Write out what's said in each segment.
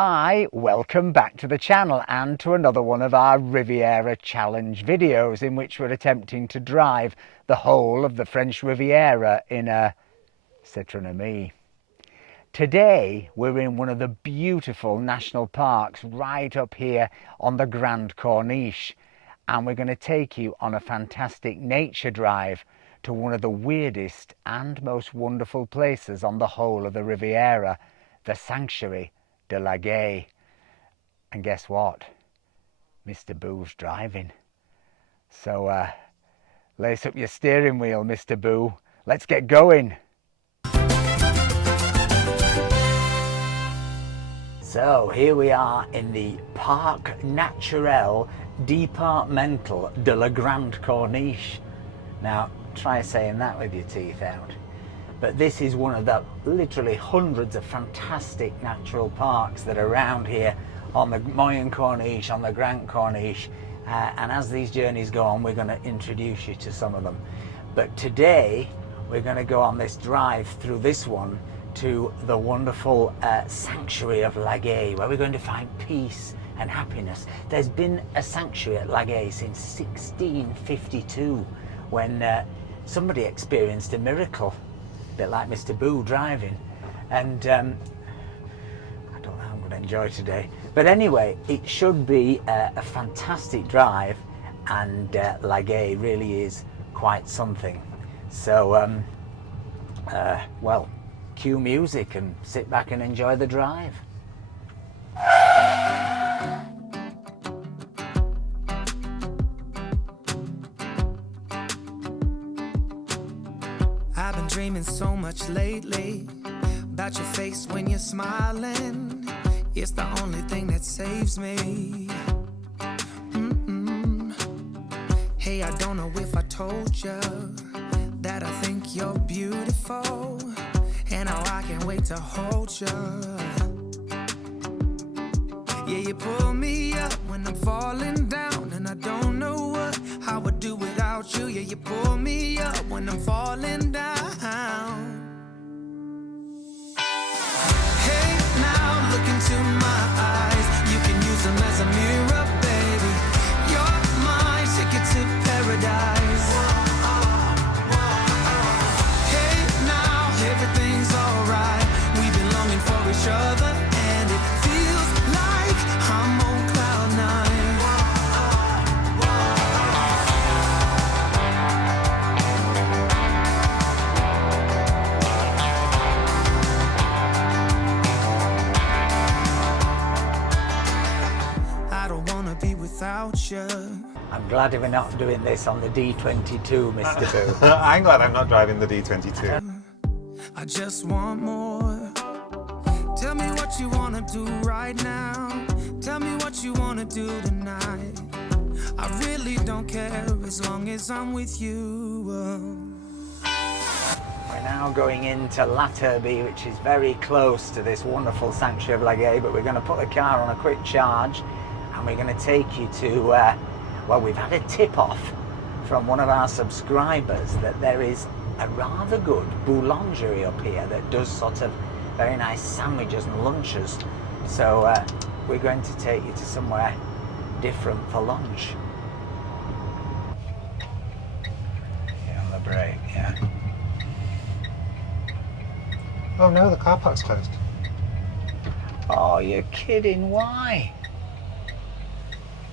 Hi, welcome back to the channel and to another one of our Riviera challenge videos in which we're attempting to drive the whole of the French Riviera in a CITROEN AMI. Today we're in one of the beautiful national parks right up here on the Grande Corniche, and we're going to take you on a fantastic nature drive to one of the weirdest and most wonderful places on the whole of the Riviera, the Sanctuary de Lagay. And guess what? Mr. Boo's driving. So lace up your steering wheel, Mr. Boo. Let's get going. So here we are in the Parc Naturel Départemental de la Grande Corniche. Now try saying that with your teeth out. But this is one of the literally hundreds of fantastic natural parks that are around here on the Mojo Corniche, on the Grande Corniche. And as these journeys go on, we're going to introduce you to some of them. But today, we're going to go on this drive through this one to the wonderful Sanctuary of Lagay, where we're going to find peace and happiness. There's been a sanctuary at Lagay since 1652, when somebody experienced a miracle. Bit like Mr. Boo driving, and I don't know how I'm going to enjoy today, but anyway, it should be a fantastic drive, and Lagay really is quite something. So well, cue music and sit back and enjoy the drive. I've been dreaming so much lately about your face when you're smiling. It's the only thing that saves me. Hey, I don't know if I told you that I think you're beautiful, and how I can't wait to hold you. Yeah, you pull me up when I'm falling down, and I don't know how I would do without you. Yeah, you pull me up when I'm falling down. Hey, now look into my eyes. You can use them as a mirror, baby. You're my ticket to paradise. Hey, now everything's alright. We've been longing for each other, and it feels like I'm on cloud nine. Without you. I'm glad we're not doing this on the D22, Mr. Boo. I'm glad I'm not driving the D22. I just want more. Tell me what you want to do right now. Tell me what you want to do tonight. I really don't care as long as I'm with you. We're now going into La Turbie, which is very close to this wonderful Sanctuary of Lagay, but we're going to put the car on a quick charge, and we're going to take you to, well, we've had a tip-off from one of our subscribers that there is a rather good Boulangerie up here that does sort of very nice sandwiches and lunches. So we're going to take you to somewhere different for lunch. Yeah, on the brake, yeah. Oh no, the car park's closed. Oh, you're kidding, why?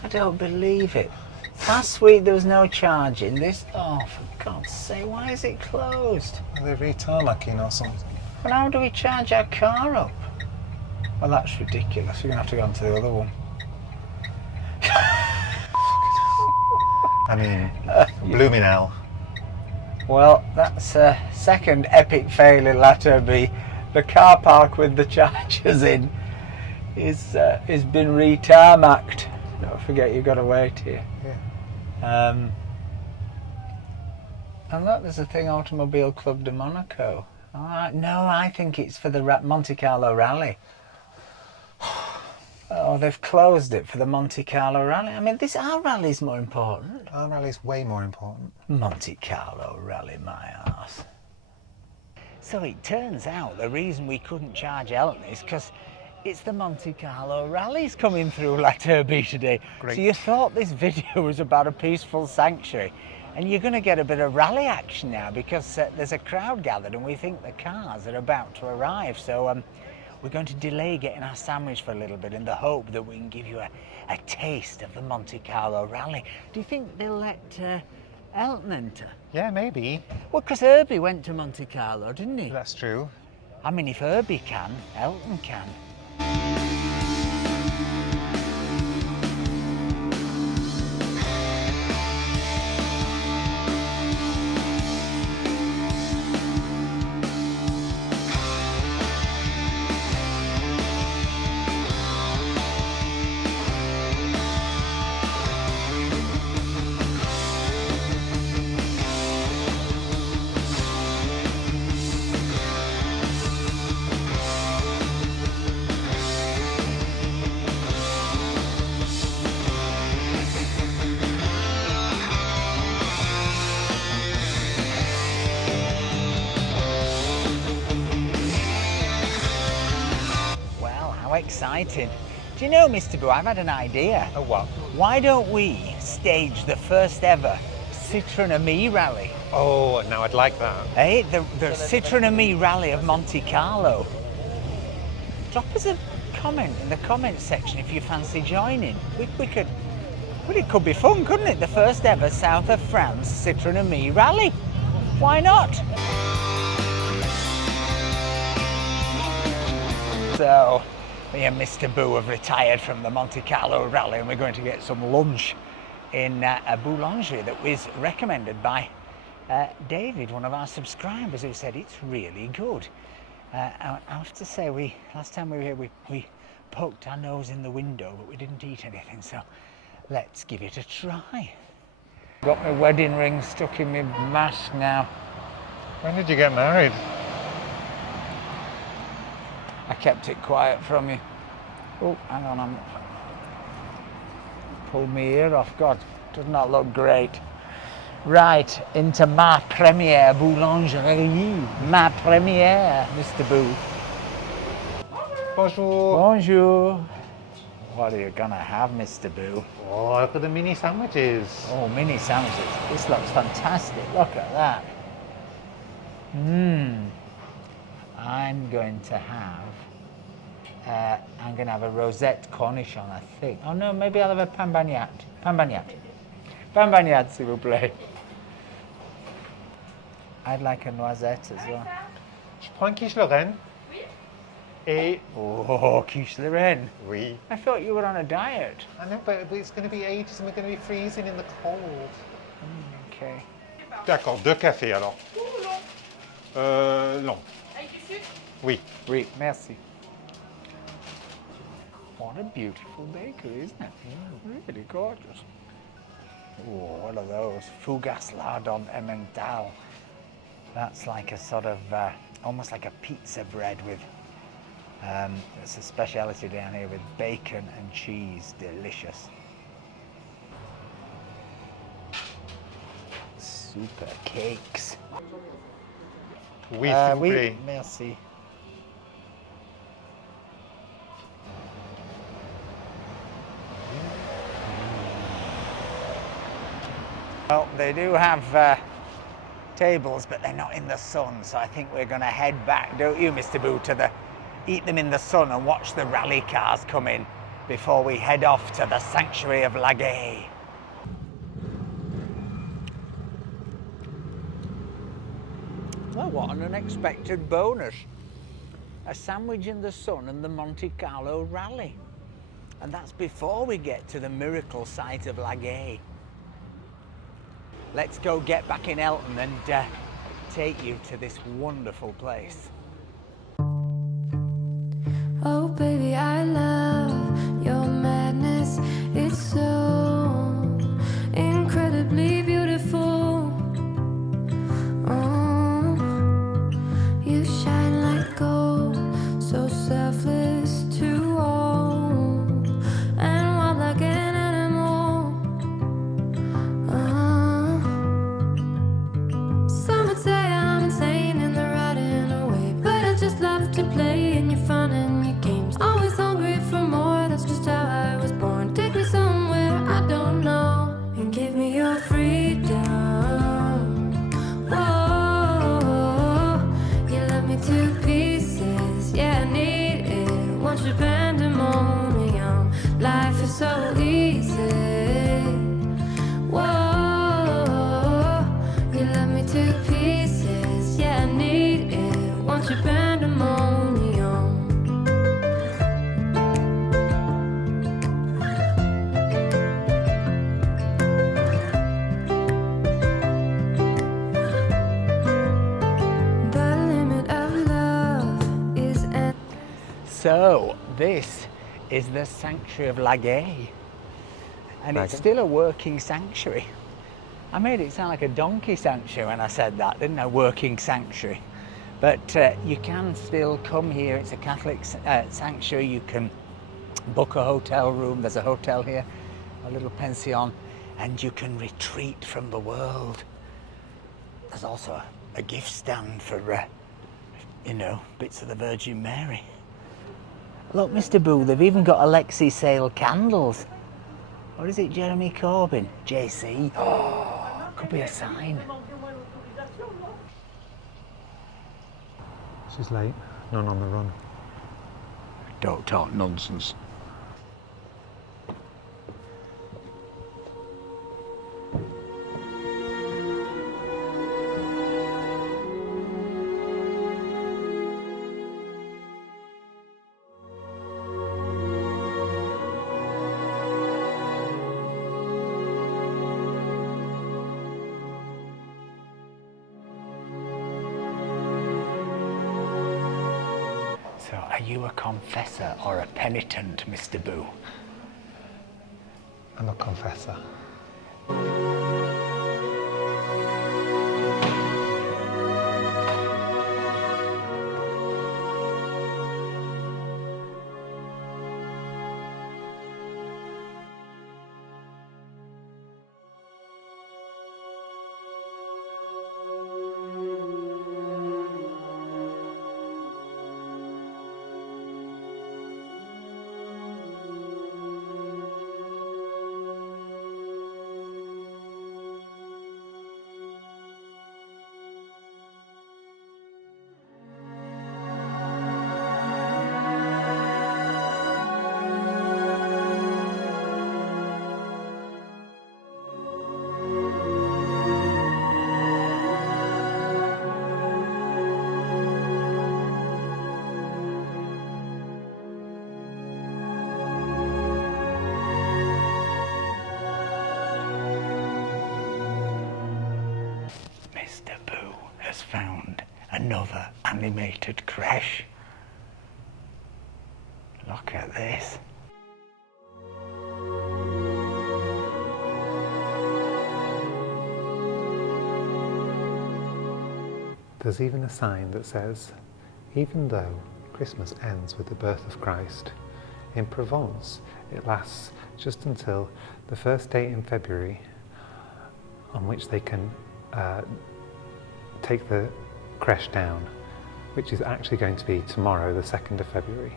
I don't believe it. Last week there was no charging. This, oh, for God's sake, why is it closed? Are they re-tarmacking or something? Well, how do we charge our car up? Well, that's ridiculous. We're going to have to go on to the other one. I mean, blooming hell. Well, that's a second epic fail in La Turbie. The car park with the chargers in is been re-tarmacked. Don't forget, you've got to wait here. Yeah. And look, there's a thing, Automobile Club de Monaco. No, I think it's for the Monte Carlo Rally. Oh, they've closed it for the Monte Carlo Rally. I mean, our rally's more important. Our rally's way more important. Monte Carlo Rally, my arse. So it turns out the reason we couldn't charge Elton is because It's the Monte Carlo rallies coming through La Turbie today. Great. So you thought this video was about a peaceful sanctuary, and you're going to get a bit of rally action now because there's a crowd gathered and we think the cars are about to arrive. So we're going to delay getting our sandwich for a little bit in the hope that we can give you a taste of the Monte Carlo rally. Do you think they'll let Elton enter? Yeah, maybe. Well, because Herbie went to Monte Carlo, didn't he? That's true. I mean, if Herbie can, Elton can. How exciting. Do you know, Mr. Boo, I've had an idea. Oh, what? Why don't we stage the first ever CITROEN AMI rally? Oh, now I'd like that. Hey, the CITROEN AMI rally of Monte Carlo. Drop us a comment in the comment section if you fancy joining. We could, well, it could be fun, couldn't it? The first ever South of France CITROEN AMI rally. Why not? So, me and Mr. Boo have retired from the Monte Carlo rally and we're going to get some lunch in a Boulangerie that was recommended by David, one of our subscribers, who said it's really good. I have to say, last time we were here we poked our nose in the window but we didn't eat anything, so let's give it a try. Got my wedding ring stuck in my mask now. When did you get married? I kept it quiet from you. Oh, hang on, I'm pulled my ear off. God, does not look great. Right, into ma première boulangerie. Ma première, Mr. Boo. Bonjour. Bonjour. What are you gonna have, Mr. Boo? Oh, look at the mini sandwiches. Oh, mini sandwiches. This looks fantastic. Look at that. I'm going to have a rosette cornichon, I think. Oh no, maybe I'll have a pain bagnat. Pain bagnat. Pain bagnat, s'il vous plaît. I'd like a noisette as well. Je prends un quiche Lorraine. Oui. Et... Oh, quiche Lorraine. Oui. I thought you were on a diet. I know, but it's going to be ages and we're going to be freezing in the cold. Okay. D'accord, 2 cafés alors. Non. Avec du sucre? Oui. Oui, merci. What a beautiful bakery, isn't it? Really gorgeous. Oh, what are those? Fougasse lardon emmental. That's like a sort of, almost like a pizza bread with, it's a speciality down here with bacon and cheese. Delicious. Super cakes. Oui, s'il vous Oui, plaît. merci. Well, they do have tables, but they're not in the sun, so I think we're going to head back, don't you, Mr. Boo, eat them in the sun and watch the rally cars come in before we head off to the Sanctuary of Lagay. Well, what an unexpected bonus. A sandwich in the sun and the Monte Carlo rally. And that's before we get to the miracle site of Lagay. Let's go get back in Elton and take you to this wonderful place. Oh baby, I love your madness. It's so incredibly beautiful. Oh, you shine like gold, so selfless to all, and wild like an animal. Some would say I'm insane in the right and away, but I just love to play in your fun and your games. Always on your pandemonium. Life is so easy. Whoa, you love me to pieces. Yeah, I need it. Want your pandemonium. The limit of love is an So this is the Sanctuary of Lagay, and it's Lagay. still a working sanctuary. I made it sound like a donkey sanctuary when I said that, didn't I? Working sanctuary. But you can still come here. It's a Catholic sanctuary. You can book a hotel room. There's a hotel here, a little pension, and you can retreat from the world. There's also a gift stand for, you know, bits of the Virgin Mary. Look, Mr. Boo, they've even got Alexi Sale candles. Or is it Jeremy Corbyn? JC? Oh, could be a sign. She's late. None on the run. Don't talk nonsense. So, are you a confessor or a penitent, Mr. Boo? I'm a confessor. Mr. Boo has found another animated creche. Look at this. There's even a sign that says, even though Christmas ends with the birth of Christ, in Provence it lasts just until the first day in February, on which they can take the creche down, which is actually going to be tomorrow, the 2nd of February,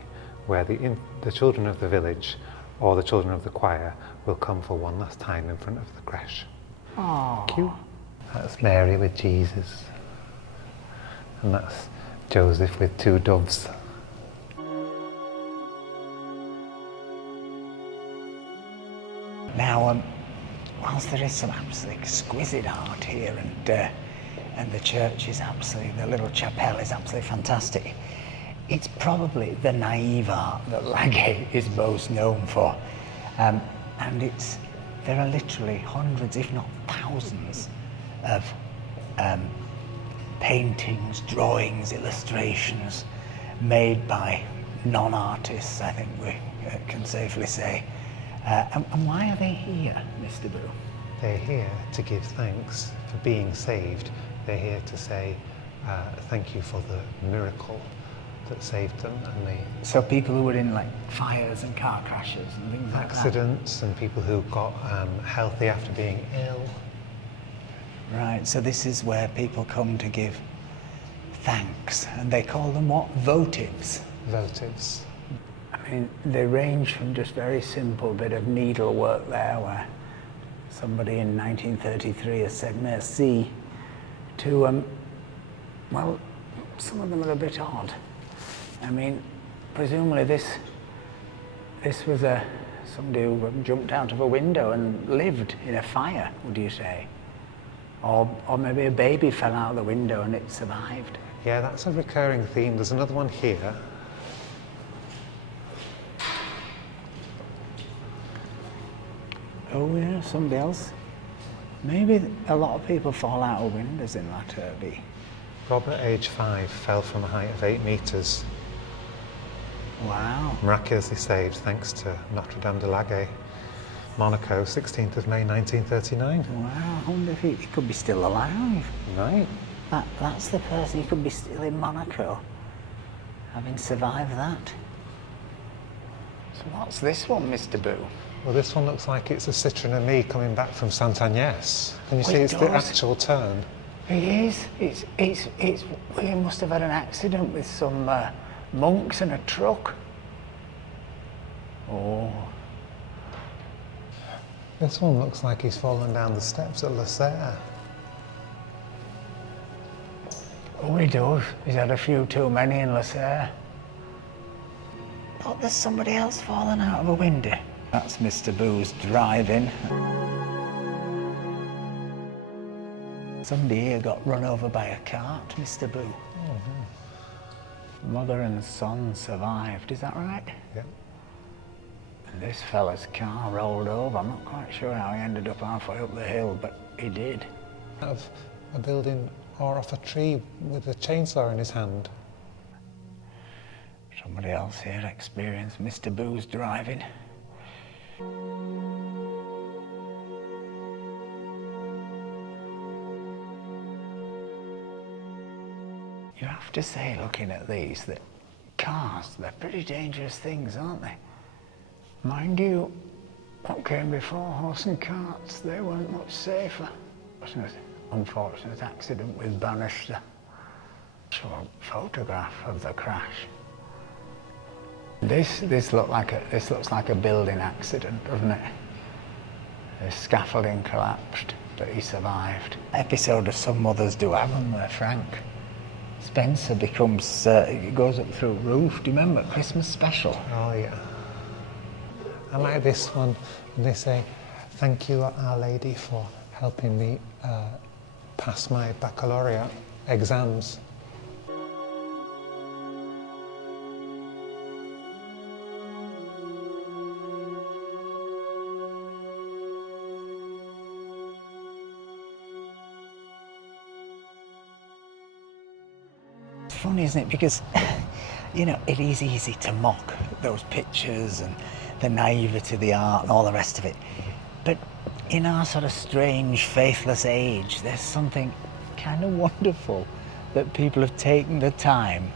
where the children of the village or the children of the choir will come for one last time in front of the creche. Oh, Cute. That's Mary with Jesus. And that's Joseph with 2 doves. Now, whilst there is some absolutely exquisite art here, and the church is absolutely, the little chapel is absolutely fantastic, it's probably the naive art that Lagay is most known for. And there are literally hundreds, if not thousands, of paintings, drawings, illustrations made by non-artists, I think we can safely say. And why are they here, Mr. Boo? They're here to give thanks for being saved. They're here to say thank you for the miracle that saved them, and So people who were in like fires and car crashes and things like that? accidents, and people who got healthy after being ill. Right, so this is where people come to give thanks, and they call them what? Votives. Votives. I mean, they range from just very simple bit of needlework there, where somebody in 1933 has said merci, to, well, some of them are a bit odd. I mean, presumably this this was somebody who jumped out of a window and lived in a fire, would you say? Or maybe a baby fell out of the window and it survived. Yeah, that's a recurring theme. There's another one here. Oh yeah, somebody else. Maybe a lot of people fall out of windows in La Turbie. Robert, age 5, fell from a height of 8 metres. Wow. Miraculously saved thanks to Notre Dame de Lagay, Monaco, 16th of May 1939. Wow, I wonder if he could be still alive. Right. That's the person, he could be still in Monaco, having survived that. So what's this one, Mr. Boo? Well, this one looks like it's a CITROEN AMI coming back from Saint-Agnès. Can you see it's the actual turn? It is. We must have had an accident with some monks and a truck. Oh. This one looks like he's fallen down the steps at La Serre. Oh, he does. He's had a few too many in La Serre. Oh, there's somebody else fallen out of a window. That's Mr. Boo's driving. Somebody here got run over by a cart, Mr. Boo. Mm-hmm. Mother and son survived, is that right? Yeah. And this fella's car rolled over. I'm not quite sure how he ended up halfway up the hill, but he did. Out of a building or off a tree with a chainsaw in his hand. Somebody else here experienced Mr. Boo's driving. You have to say, looking at these, that cars, they're pretty dangerous things, aren't they? Mind you, what came before horse and carts, they weren't much safer. Wasn't it? Unfortunate accident with Bannister. Short photograph of the crash. This looks like a building accident, doesn't it? The scaffolding collapsed, but he survived. Episode of Some Mothers Do Have Them, where Frank Spencer becomes, he goes up through a roof. Do you remember Christmas special? Oh yeah. I like this one when they say, "Thank you, Our Lady, for helping me pass my baccalaureate exams." It's funny, isn't it? Because, you know, it is easy to mock those pictures and the naivety of the art and all the rest of it. But in our sort of strange, faithless age, there's something kind of wonderful that people have taken the time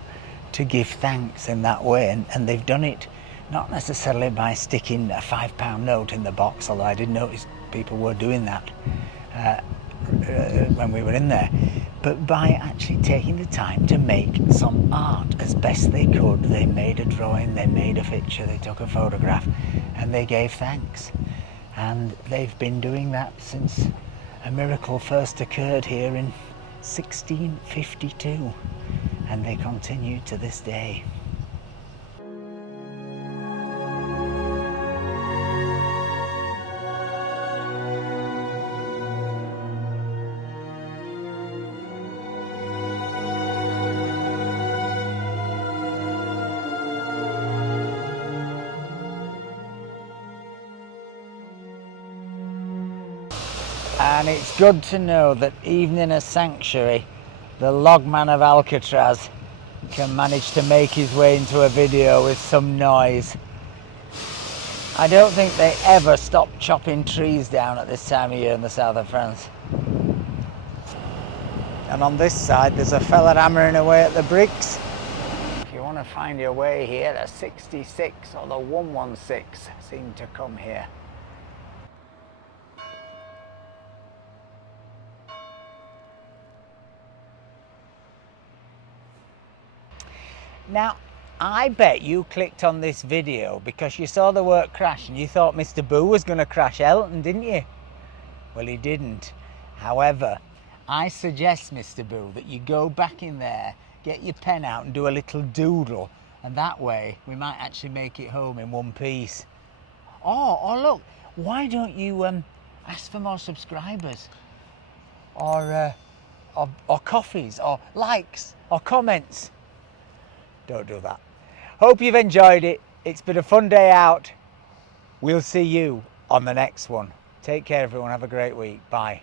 to give thanks in that way. And they've done it not necessarily by sticking a £5 note in the box, although I did notice people were doing that when we were in there, but by actually taking the time to make some art as best they could. They made a drawing, they made a picture, they took a photograph, and they gave thanks. And they've been doing that since a miracle first occurred here in 1652, and they continue to this day. And it's good to know that even in a sanctuary, the logman of Alcatraz can manage to make his way into a video with some noise. I don't think they ever stop chopping trees down at this time of year in the south of France. And on this side, there's a fella hammering away at the bricks. If you want to find your way here, the 66 or the 116 seem to come here. Now, I bet you clicked on this video because you saw the work crash and you thought Mr. Boo was going to crash Elton, didn't you? Well, he didn't. However, I suggest, Mr. Boo, that you go back in there, get your pen out and do a little doodle and that way we might actually make it home in one piece. Oh look, why don't you ask for more subscribers, or coffees, or likes, or comments? Don't do that. Hope you've enjoyed it. It's been a fun day out. We'll see you on the next one. Take care, everyone. Have a great week. Bye.